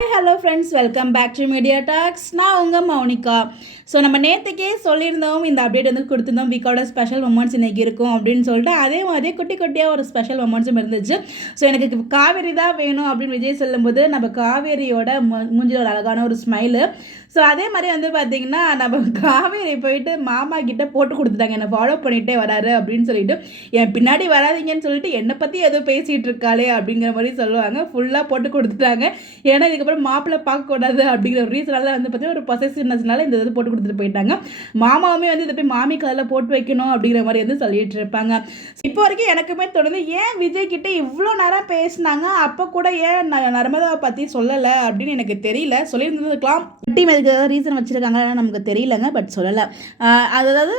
Hello friends, welcome back to media talks. நான் உங்கள் Mounika. So நம்ம நேற்றுக்கே சொல்லியிருந்தோம், இந்த அப்டேட் வந்து கொடுத்துருந்தோம், வீக்கோட ஸ்பெஷல் மொமெண்ட்ஸ் இன்றைக்கி இருக்கும் அப்படின்னு சொல்லிட்டு. அதே மாதிரி குட்டி குட்டியாக ஒரு ஸ்பெஷல் மொமெண்ட்ஸும் இருந்துச்சு. ஸோ எனக்கு காவேரி தான் வேணும் அப்படின்னு விஜய் சொல்லும்போது, நம்ம காவேரியோட மூஞ்சில் ஒரு அழகான ஒரு ஸ்மைலு. ஸோ அதே மாதிரி வந்து பார்த்திங்கன்னா, நம்ம காவேரி போயிட்டு மாமா கிட்டே போட்டு கொடுத்துட்டாங்க, என்னை ஃபாலோ பண்ணிகிட்டே வராரு அப்படின்னு சொல்லிட்டு. என் பின்னாடி வராதிங்கன்னு சொல்லிட்டு என்னை பற்றி ஏதோ பேசிகிட்டு இருக்காளே அப்படிங்கிற மாதிரி சொல்லுவாங்க. ஃபுல்லாக போட்டு கொடுத்துட்டாங்க. ஏன்னா இதுக்கப்புறம் மாப்பிள்ளை பார்க்கக்கூடாது அப்படிங்கிற ஒரு ரீசனால தான் வந்து பார்த்தீங்கன்னா, ஒரு பொசசிவ்னஸ்னால இந்த இது போட்டு கொடுத்துட்டு போயிட்டாங்க. மாமாவுமே வந்து இதை போய் மாமி காலில் போட்டு வைக்கணும் அப்படிங்கிற மாதிரி வந்து சொல்லிட்டு இருப்பாங்க. இப்போ வரைக்கும் எனக்குமே தோணுது, ஏன் விஜய் கிட்டே இவ்வளோ நேரம் பேசினாங்க, அப்போ கூட ஏன் நர்மதாவை பற்றி சொல்லலை அப்படின்னு எனக்கு தெரியல. சொல்லியிருந்துருக்கலாம், டீம் அதுக்கு ரீசன் வச்சுருக்காங்க நமக்கு தெரியலங்க, பட் சொல்லலை. அதாவது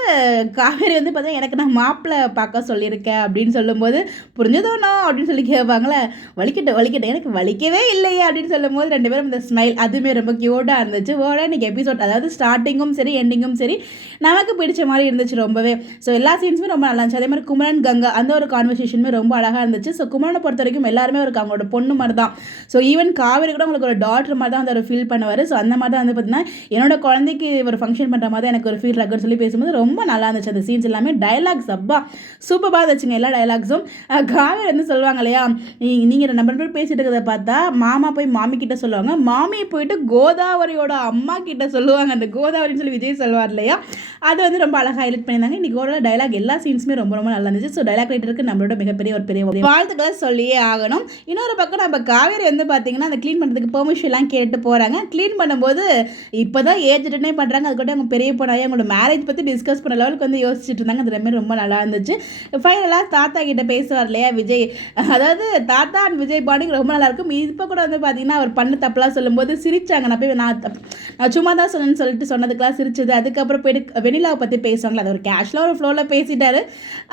காவேரி வந்து பார்த்தீங்கன்னா, எனக்கு நான் மாப்பிள்ளை பார்க்க சொல்லியிருக்கேன் அப்படின்னு சொல்லும்போது, புரிஞ்சதோனோ அப்படின்னு சொல்லி கேட்பாங்களே, வலிக்கட்டும் எனக்கு வலிக்கவே இல்லையே அப்படின்னு சொல்லும்போது ரெண்டு பேரும் இந்த ஸ்மைல் அதுவுமே ரொம்ப க்யூட்டாக இருந்துச்சு. இன்றைக்கி எபிசோட் அதாவது ஸ்டார்டிங்கும் சரி எண்டிங்கும் சரி நமக்கு பிடிச்ச மாதிரி இருந்துச்சு ரொம்பவே. ஸோ எல்லா சீன்ஸுமே ரொம்ப நல்லா இருந்துச்சு. அதே மாதிரி குமரன் கங்கா அந்த ஒரு கான்வர்சேஷனுமே ரொம்ப அழகாக இருந்துச்சு. ஸோ குமரனை பொறுத்த வரைக்கும் எல்லாருமே ஒரு அவங்களோட பொண்ணு மாதிரி தான். ஸோ ஈவன் காவேரி கூட உங்களுக்கு ஒரு டாட்டர் மாதிரி தான் வந்து ஒரு ஃபீல் பண்ணுவார். ஸோ அந்த மாதிரி தான் வந்து பார்த்தீங்கன்னா, என்னோட குழந்தைக்கு ஒரு ஃபங்க்ஷன் பண்ணுற மாதிரி எனக்கு ஒரு ஃபீல் இருக்குன்னு சொல்லி பேசும்போது ரொம்ப நல்லா இருந்துச்சு. அந்த சீன்ஸ் எல்லாமே டைலாக்ஸ் அப்பா சூப்பராக இருந்துச்சுங்க. எல்லா டைலாக்ஸும் காவேரி வந்து சொல்லுவாங்க இல்லையா, நீங்கள் நம்ம பேர் பேசிட்டு இருக்கிறத பார்த்தா மாமா போய் மாமி கிட்ட சொல்லுவாங்க, மாமி போயிட்டு கோதாவரியோட அம்மா கிட்ட சொல்லுவாங்க. அந்த கோதாவரின்னு சொல்லி விஜய் சொல்லுவார் இல்லையா, அது வந்து ரொம்ப அழகாக ஹைலைட் பண்ணியிருந்தாங்க. இன்னைக்கு ஒரு டைலாக் எல்லா சீன்ஸுமே ரொம்ப ரொம்ப நல்லா இருந்துச்சு. ஸோ டைலாக் ரைட்டருக்கு நம்மளோட மிகப்பெரிய ஒரு பெரிய வாழ்த்துக்களை சொல்லியே ஆகணும். இன்னொரு பக்கம் நம்ம காவேரி வந்து பார்த்தீங்கன்னா, அந்த க்ளீன் பண்ணுறதுக்கு பெர்மிஷன்லாம் கேட்டு போகிறாங்க. க்ளீன் பண்ணும்போது இப்போ தான் ஏஜ் அட்டனே பண்ணுறாங்க. அதுக்கூட அவங்க பெரிய பொண்ணாக அவங்களோட மேரேஜ் பற்றி டிஸ்கஸ் பண்ண லெவலுக்கு வந்து யோசிச்சுட்டு இருந்தாங்க. அது ரெண்டுமே ரொம்ப நல்லா இருந்துச்சு. ஃபைனலாக தாத்தா கிட்ட பேசுவார் இல்லையா விஜய், அதாவது தாத்தா அண்ட் விஜய் பாண்டிங் ரொம்ப நல்லாயிருக்கும். இப்போ கூட வந்து பார்த்தீங்கன்னா, அவர் பண்ண தப்பெல்லாம் சொல்லும்போது சிரிச்சாங்க. நான் சும்மா தான் சொன்னேன்னு சொல்லிட்டு சொன்னதுக்கெல்லாம் சிரிச்சது. அதுக்கப்புறம் போய்ட்டு வெண்ணிலாவை பற்றி பேசுவாங்களா, அது ஒரு கேஷுவலாக ஒரு ஃப்ளோவில் பேசிட்டாரு.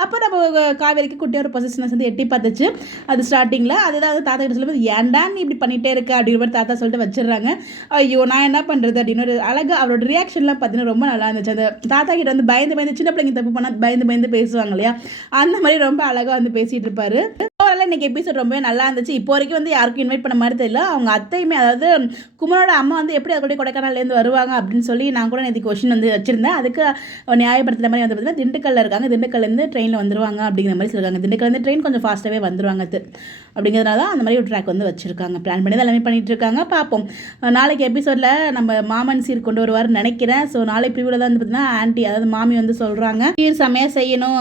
அப்போ நம்ம காவேரிக்கு குட்டியாக ஒரு பொசிஷனஸ் வந்து எட்டி பார்த்துச்சு அது ஸ்டார்டிங்கில். அதுதான் வந்து தாத்தா கிட்ட சொல்லும்போது, ஏன்டா நீ இப்படி பண்ணிகிட்டே இருக்க அப்படிங்கிற மாதிரி தாத்தா சொல்லிட்டு வச்சிடுறாங்க. ஐயோ நான் என்ன பண்ணுறது அப்படின்னு ஒரு அழகாக அவரோட ரியாக்ஷன்லாம் பார்த்தீங்கன்னா ரொம்ப நல்லா இருந்துச்சு. அந்த தாத்தா கிட்ட வந்து பயந்து சின்ன பிள்ளைங்க தப்பு பண்ணால் பயந்து பேசுவாங்க இல்லையா, அந்த மாதிரி ரொம்ப அழகாக வந்து பேசிகிட்டு இருப்பாரு. ஓவரால் இன்றைக்கி எபிசோட் ரொம்பவே நல்லா இருந்துச்சு. இப்போ வரைக்கும் வந்து யாருக்கும் இன்வைட் பண்ண மாதிரி தெரியல. அவங்க அத்தையுமே, அதாவது குமரோட அம்மா வந்து எப்படி அது கூட கொடைக்கானல்லேருந்து வருவாங்க அப்படின்னு சொல்லி நான் கூட நேற்று கொஷின் வந்து வச்சுருந்தேன். அதுக்கு நியாயப்படுத்துகிற மாதிரி வந்து பார்த்தீங்கன்னா, திண்டுக்கல்லில் இருக்காங்க, திண்டுக்கல்லேருந்து ட்ரெயினில் வந்துருவாங்க அப்படிங்கிற மாதிரி சொல்லியிருக்காங்க. திண்டுக்கல்லேருந்து ட்ரெயின் கொஞ்சம் ஃபாஸ்ட்டாகவே வந்துருவாங்க அப்படிங்கிறதுனால தான் அந்த மாதிரி ஒரு ட்ராக் வந்து வச்சுருக்காங்க. பிளான் பண்ணி தான் எல்லாமே பண்ணிகிட்டு இருக்காங்க. பார்ப்போம் நாளைக்கு எபிசோடில் நம்ம மாமன் சீர் கொண்டு வருவார்னு நினைக்கிறேன். ஸோ நாளை ப்ரிவியூவில் தான் வந்து பார்த்தீங்கன்னா ஆன்ட்டி, அதாவது மாமி வந்து சொல்கிறாங்க, சீர் செமையாக செய்யணும்,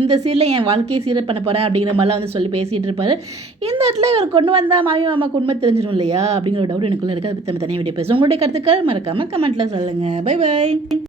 இந்த சீரில் என் வாழ்க்கையை சீர் பண்ண போகிறேன் அப்படிங்கிற மாதிரிலாம் வந்து சொல்லி பேசிகிட்டு இருப்பார். இந்த இடத்துல இவர் கொண்டு வந்தால் மாமி மாமாக்கு உண்மை தெரிஞ்சிடும் இல்லையா அப்படிங்கிற டவுட் எனக்குள்ளே இருக்குது. அதை பற்றி நம்ம தனியாக வீடியோ பேசுவோம். உங்களுடைய கருத்துக்கள் மறக்காமல் கமெண்ட்டில் சொல்லுங்கள். பை.